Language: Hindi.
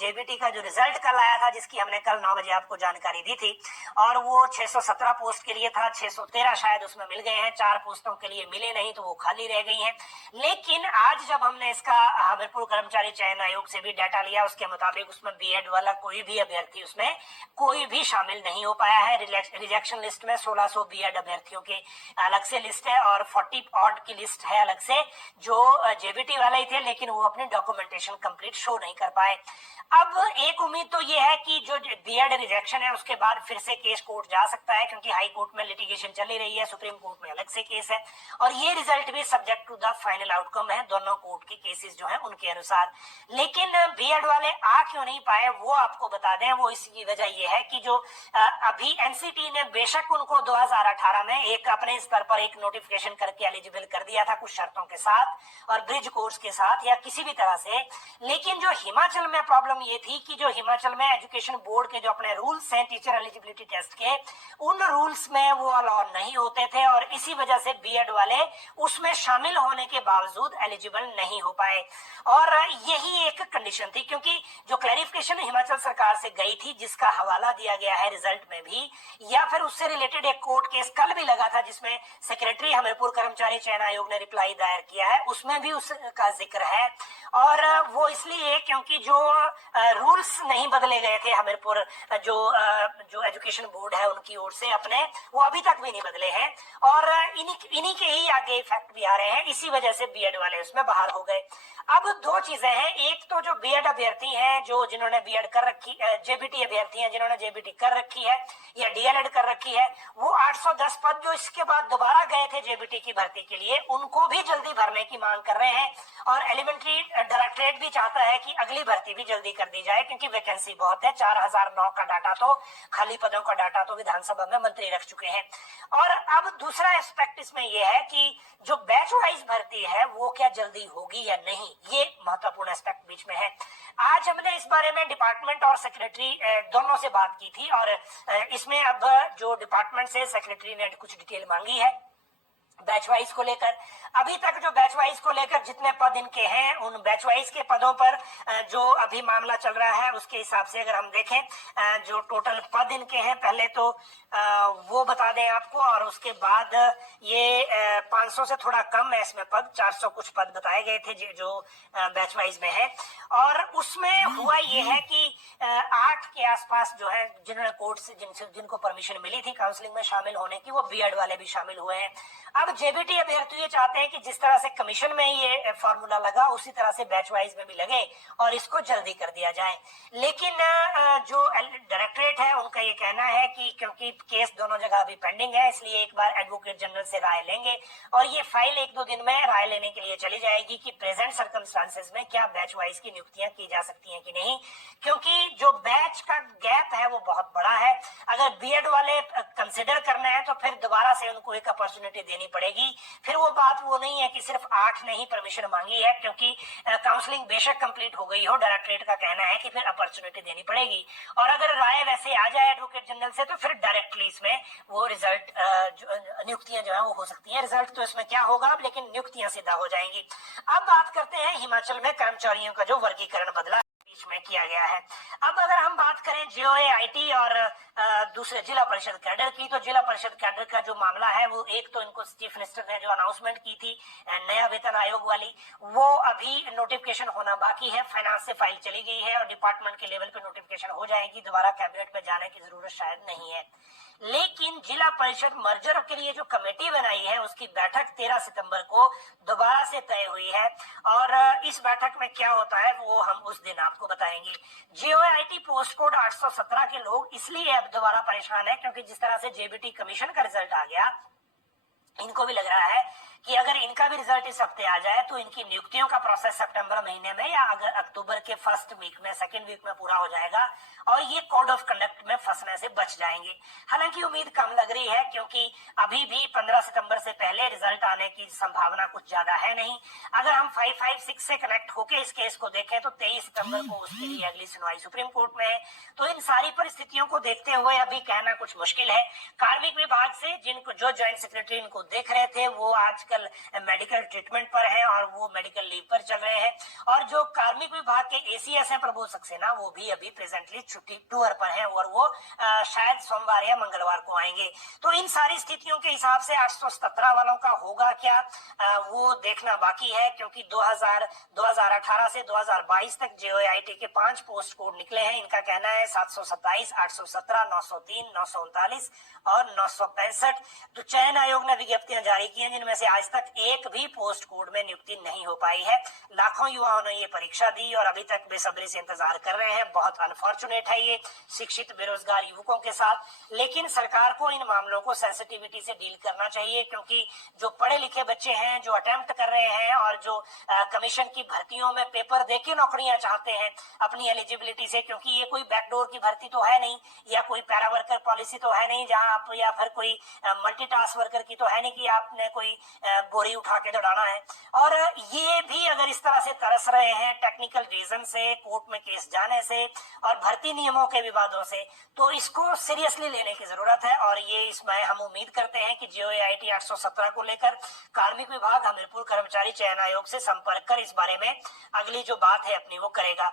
जेबीटी का जो रिजल्ट कल आया था, जिसकी हमने कल 9 बजे आपको जानकारी दी थी, और वो 617 पोस्ट के लिए था, 613 शायद उसमें मिल गए हैं, 4 पोस्टों के लिए मिले नहीं तो वो खाली रह गई हैं। लेकिन आज जब हमने इसका हमीरपुर कर्मचारी चयन आयोग से भी डाटा लिया, उसके मुताबिक उसमें बीएड वाला कोई भी अभ्यर्थी उसमें कोई भी शामिल नहीं हो पाया है। रिजेक्शन लिस्ट में 1600 बीएड अभ्यर्थियों की अलग से लिस्ट है और 40 ऑड की लिस्ट है अलग से, जो जेबीटी वाले ही थे, लेकिन वो अपनी डॉक्यूमेंटेशन कंप्लीट शो नहीं कर पाए। अब एक उम्मीद तो ये है कि जो बीएड रिजेक्शन है उसके बाद फिर से केस कोर्ट जा सकता है, क्योंकि हाई कोर्ट में लिटिगेशन चली रही है, सुप्रीम कोर्ट में अलग से केस है, और ये रिजल्ट भी subject to the final outcome है दोनों कोर्ट के केसेस जो है उनके अनुसार। लेकिन बीएड वाले आ क्यों नहीं पाए वो आपको बता दें। वो इसकी वजह ये है कि जो अभी एनसीटी ने बेशक उनको 2018 में एक अपने स्तर पर एक नोटिफिकेशन करके एलिजिबल कर दिया था कुछ शर्तों के साथ और ब्रिज कोर्स के साथ या किसी भी तरह से, लेकिन जो हिमाचल में प्रॉब्लम ये थी कि जो हिमाचल में एजुकेशन बोर्ड के जो अपने रूल्स हैं टीचर एलिजिबिलिटी टेस्ट के, उन रूल्स में वो अलाउ नहीं होते थे और इसी वजह से बीएड वाले उसमें शामिल होने के बावजूद एलिजिबल नहीं हो पाए। और यही एक कंडीशन थी, क्योंकि जो क्लैरिफिकेशन हिमाचल सरकार से गई थी, जिसका हवाला दिया गया है रिजल्ट में भी, या फिर उससे रिलेटेड एक कोर्ट केस कल भी लगा था जिसमें सेक्रेटरी हमीरपुर कर्मचारी चयन आयोग ने रिप्लाई दायर किया है, उसमें भी उसका जिक्र है। और वो इसलिए क्योंकि जो रूल्स नहीं बदले गए थे हमीरपुर जो एजुकेशन बोर्ड है उनकी ओर से अपने, वो अभी तक भी नहीं बदले हैं और इन्हीं के ही आगे इफेक्ट भी आ रहे हैं। इसी वजह से बीएड वाले उसमें बाहर हो गए। अब दो चीजें हैं, एक तो जो बीएड अभ्यर्थी हैं जो जिन्होंने बीएड कर रखी, जेबीटी अभ्यर्थी हैं जिन्होंने जेबीटी कर रखी है या डीएलएड कर रखी है, वो 810 पद जो इसके बाद दोबारा गए थे जेबीटी की भर्ती के लिए, उनको भी जल्दी भरने की मांग कर रहे हैं। और एलिमेंट्री डायरेक्टरेट भी चाहता है कि अगली भर्ती भी जल्दी कर दी जाए, क्योंकि वैकेंसी बहुत है। 4009 का डाटा तो, खाली पदों का डाटा तो विधानसभा में मंत्री रख चुके हैं। और अब दूसरा एस्पेक्ट इसमें यह है कि जो बैच वाइज भर्ती है वो क्या जल्दी होगी या नहीं, ये महत्वपूर्ण एस्पेक्ट बीच में है। आज हमने इस बारे में डिपार्टमेंट और सेक्रेटरी दोनों से बात की थी और इसमें अब जो डिपार्टमेंट से सेक्रेटरी ने कुछ डिटेल मांगी है बैच वाइज को लेकर। अभी तक जो बैच वाइज को लेकर जितने पद इनके हैं, उन बैच वाइज के पदों पर जो अभी मामला चल रहा है उसके हिसाब से अगर हम देखें जो टोटल पद इनके हैं, पहले तो वो बता दें आपको, और उसके बाद ये 500 से थोड़ा कम है इसमें पद, 400 कुछ पद बताए गए थे जो बैच वाइज में है। और उसमें हुआ ये है कि 8 के आसपास जो है जिन्होंने कोर्ट से जिनको परमिशन मिली थी काउंसलिंग में शामिल होने की, वो बीएड वाले भी शामिल हुए हैं। अब जेबीटी अभ्यर्थी ये चाहते हैं कि जिस तरह से कमीशन में ये फॉर्मूला लगा उसी तरह से बैच वाइज में भी लगे और इसको जल्दी कर दिया जाए। लेकिन जो डायरेक्टरेट है उनका ये कहना है कि क्योंकि केस दोनों जगह अभी पेंडिंग है, इसलिए एक बार एडवोकेट जनरल से राय लेंगे और ये फाइल 1-2 दिन में राय लेने के लिए चली जाएगी कि प्रेजेंट सर्कमस्टांसेस में क्या बैच वाइज की नियुक्तियां की जा सकती हैं कि नहीं, क्योंकि जो बैच का गैप है वो बहुत बड़ा है। अगर बीएड वाले कंसिडर करना है तो फिर दोबारा से उनको एक अपॉर्चुनिटी देनी पड़ेगी। फिर वो बात वो नहीं है कि सिर्फ 8 ने ही परमिशन मांगी है, क्योंकि काउंसलिंग बेशक कंप्लीट हो गई हो, डायरेक्टरेट का कहना है कि फिर अपॉर्चुनिटी देनी पड़ेगी। और अगर राय वैसे आ जाए एडवोकेट जनरल से तो फिर डायरेक्टली इसमें वो रिजल्ट नियुक्तियां जो है वो हो सकती हैं। रिजल्ट तो इसमें क्या होगा, लेकिन नियुक्तियां सीधा हो जाएंगी। अब बात करते हैं हिमाचल में कर्मचारियों का जो वर्गीकरण बदला बीच में किया गया है। अब अगर हम बात करें जीओए आईटी और दूसरे जिला परिषद कैडर की, तो जिला परिषद कैडर का जो मामला है वो एक तो इनको चीफ मिनिस्टर ने जो अनाउंसमेंट की थी नया वेतन आयोग वाली, वो अभी नोटिफिकेशन होना बाकी है। फाइनेंस से फाइल चली गई है और डिपार्टमेंट के लेवल पे नोटिफिकेशन हो जाएगी, दोबारा कैबिनेट में जाने की जरूरत शायद नहीं है। लेकिन जिला परिषद मर्जर के लिए जो कमेटी बनाई है उसकी बैठक 13 सितंबर को दोबारा से तय हुई है और इस बैठक में क्या होता है वो हम उस दिन आपको बताएंगे। जीओआईटी पोस्ट कोड 817 के लोग इसलिए अब दोबारा परेशान है क्योंकि जिस तरह से जेबीटी कमीशन का रिजल्ट आ गया, इनको भी लग रहा है कि अगर इनका भी रिजल्ट इस हफ्ते आ जाए तो इनकी नियुक्तियों का प्रोसेस सितंबर महीने में या अगर अक्टूबर के फर्स्ट वीक में, सेकेंड वीक में पूरा हो जाएगा और ये कोड ऑफ कंडक्ट में फंसने से बच जाएंगे। हालांकि उम्मीद कम लग रही है क्योंकि अभी भी 15 सितंबर से पहले रिजल्ट आने की संभावना कुछ ज्यादा है नहीं। अगर हम 556 से कनेक्ट होकर इस केस को देखें तो 23 सितंबर को उसके लिए अगली सुनवाई सुप्रीम कोर्ट में है। तो इन सारी परिस्थितियों को देखते हुए अभी कहना कुछ मुश्किल है। कार्मिक विभाग से जिनको जो ज्वाइंट सेक्रेटरी इनको देख रहे थे वो आज आजकल मेडिकल ट्रीटमेंट पर हैं और वो मेडिकल लीव पर चल रहे हैं। और जो कार्मिक विभाग के एसीएस हैं प्रबोध सक्सेना, वो भी अभी प्रेजेंटली छुट्टी टूर पर हैं और वो शायद सोमवार या मंगलवार को आएंगे। तो इन सारी स्थितियों के हिसाब से 817 वालों का होगा क्या, वो देखना बाकी है, क्योंकि 2018 से 2022 तक जेओआईटी के 5 पोस्ट कोड निकले हैं। इनका कहना है 727, 817, 903, 939 और 965। तो चयन आयोग ने विज्ञप्तियां जारी की हैं जिनमें से आज तक एक भी पोस्ट कोड में नियुक्ति नहीं हो पाई है। लाखों युवाओं ने ये परीक्षा दी और अभी तक बेसब्री से इंतजार कर रहे हैं। बहुत अनफॉर्चुनेट है ये शिक्षित बेरोजगार युवकों के साथ, लेकिन सरकार को इन मामलों को सेंसिटिविटी से डील करना चाहिए, क्योंकि जो पढ़े लिखे बच्चे हैं जो अटेम्प्ट कर रहे हैं और जो कमीशन की भर्तियों में पेपर देके नौकरियां चाहते हैं अपनी एलिजिबिलिटी से, क्योंकि ये कोई बैकडोर की भर्ती तो है नहीं या कोई पैरा वर्कर पॉलिसी तो है नहीं जहां आप, या फिर कोई मल्टीटास्क वर्कर की तो है नहीं कि आपने कोई बोरी उठा के दौड़ाना है। और ये भी अगर इस तरह से तरस रहे हैं टेक्निकल रीजन से, कोर्ट में केस जाने से और भर्ती नियमों के विवादों से, तो इसको सीरियसली लेने की जरूरत है। और ये इसमें हम उम्मीद करते हैं कि जेओआईटी 817 को लेकर कार्मिक विभाग हमीरपुर कर्मचारी चयन आयोग से संपर्क कर इस बारे में अगली जो बात है अपनी वो करेगा।